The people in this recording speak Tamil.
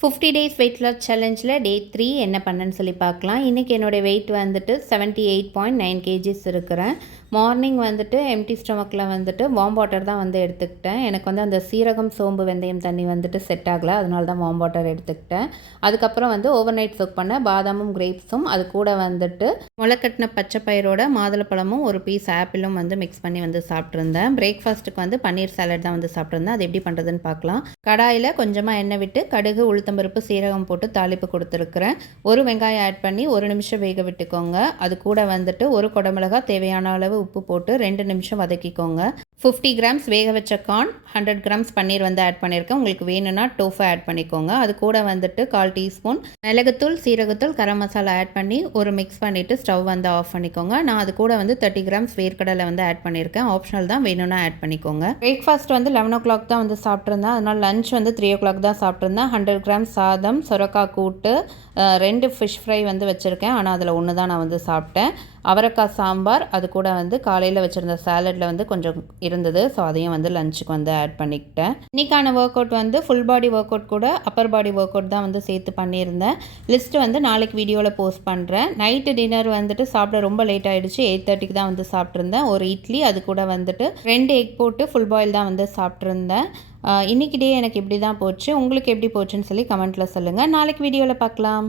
50 டேஸ் வெயிட் லாஸ் சேலஞ்சில் டே 3 என்ன பண்ணேன்னு சொல்லி பார்க்கலாம். இன்றைக்கி என்னுடைய வெயிட் வந்துட்டு 78.9 கேஜிஸ் இருக்கிறேன். மார்னிங் வந்துட்டு எம்டி ஸ்டொமக்கில் வந்துட்டு வார்ம் வாட்டர் தான் வந்து எடுத்துக்கிட்டேன். எனக்கு வந்து அந்த சீரகம், சோம்பு, வெந்தயம் தண்ணி வந்துட்டு செட் ஆகலை, அதனால தான் வார்ம் வாட்டர் எடுத்துக்கிட்டேன். அதுக்கப்புறம் வந்து ஓவர் நைட் சோக் பண்ண பாதாமும் கிரேப்ஸும், அது கூட வந்துட்டு முளைக்கட்டின பச்சை பயிரோட மாதுளப்பழமும் ஒரு பீஸ் ஆப்பிளும் வந்து மிக்ஸ் பண்ணி வந்து சாப்பிட்ருந்தேன். பிரேக்ஃபாஸ்ட்டுக்கு வந்து பன்னீர் சாலட் தான் வந்து சாப்பிட்ருந்தேன். அது எப்படி பண்ணுறதுன்னு பார்க்கலாம். கடாயில் கொஞ்சமாக எண்ணெய் விட்டு கடுகு, உளுத்தம்பருப்பு, சீரகம் போட்டு தாளிப்பு கொடுத்துருக்குறேன். ஒரு வெங்காயம் ஆட் பண்ணி 1 நிமிஷம் வேக விட்டுக்கோங்க. அது கூட வந்துட்டு ஒரு குடமிளகா, தேவையான அளவு உப்பு போட்டு 2 நிமிஷம் வதக்கிக்கோங்க. 50 கிராம்ஸ் வேக வச்ச கார்ன், 100 கிராம்ஸ் பன்னீர் வந்து ஆட் பண்ணியிருக்கேன். உங்களுக்கு வேணும்னா டோஃபு ஆட் பண்ணிக்கோங்க. அது கூட வந்துட்டு 1/4 டீஸ்பூன் மிளகுத்தூள், சீரகத்தூள், கரம் மசாலா ஆட் பண்ணி ஒரு மிக்ஸ் பண்ணிவிட்டு ஸ்டவ் வந்து ஆஃப் பண்ணிக்கோங்க. நான் அது கூட வந்து 30 கிராம்ஸ் வேர்க்கடலை வந்து ஆட் பண்ணியிருக்கேன். ஆப்ஷனல் தான், வேணும்னா ஆட் பண்ணிக்கோங்க. பிரேக்ஃபாஸ்ட் வந்து 11 o'clock தான் வந்து சாப்பிட்ருந்தேன். அதனால் லஞ்ச் வந்து 3 o'clock தான் சாப்பிட்ருந்தேன். 100 கிராம் சாதம், சொரக்காய் கூட்டு, 2 ஃபிஷ் ஃப்ரை வந்து வச்சுருக்கேன். ஆனால் அதில் 1 தான் நான் வந்து சாப்பிட்டேன். அவரைக்காய் சாம்பார், அது கூட வந்து காலையில் வச்சுருந்த சாலட்டில் வந்து கொஞ்சம் இருந்தது. ஸோ அதையும் வந்து லஞ்சுக்கு வந்து ஆட் பண்ணிக்கிட்டேன். இன்றைக்கான ஒர்க் அவுட் வந்து ஃபுல் பாடி ஒர்க் அவுட் கூட அப்பர் பாடி ஒர்க் அவுட் தான் வந்து சேர்த்து பண்ணியிருந்தேன். லிஸ்ட்டு வந்து நாளைக்கு வீடியோவில் போஸ்ட் பண்ணுறேன். நைட்டு டின்னர் வந்துட்டு சாப்பிட ரொம்ப லேட் ஆகிடுச்சு. 8:30க்கு தான் வந்து சாப்பிட்ருந்தேன். ஒரு இட்லி, அது கூட வந்துட்டு 2 எக் போட்டு ஃபுல் பாயில் தான் வந்து சாப்பிட்ருந்தேன். இன்றைக்கி டே எனக்கு இப்படி தான் போச்சு. உங்களுக்கு எப்படி போச்சுன்னு சொல்லி கமெண்ட்டில் சொல்லுங்கள். நாளைக்கு வீடியோவில் பார்க்கலாம்.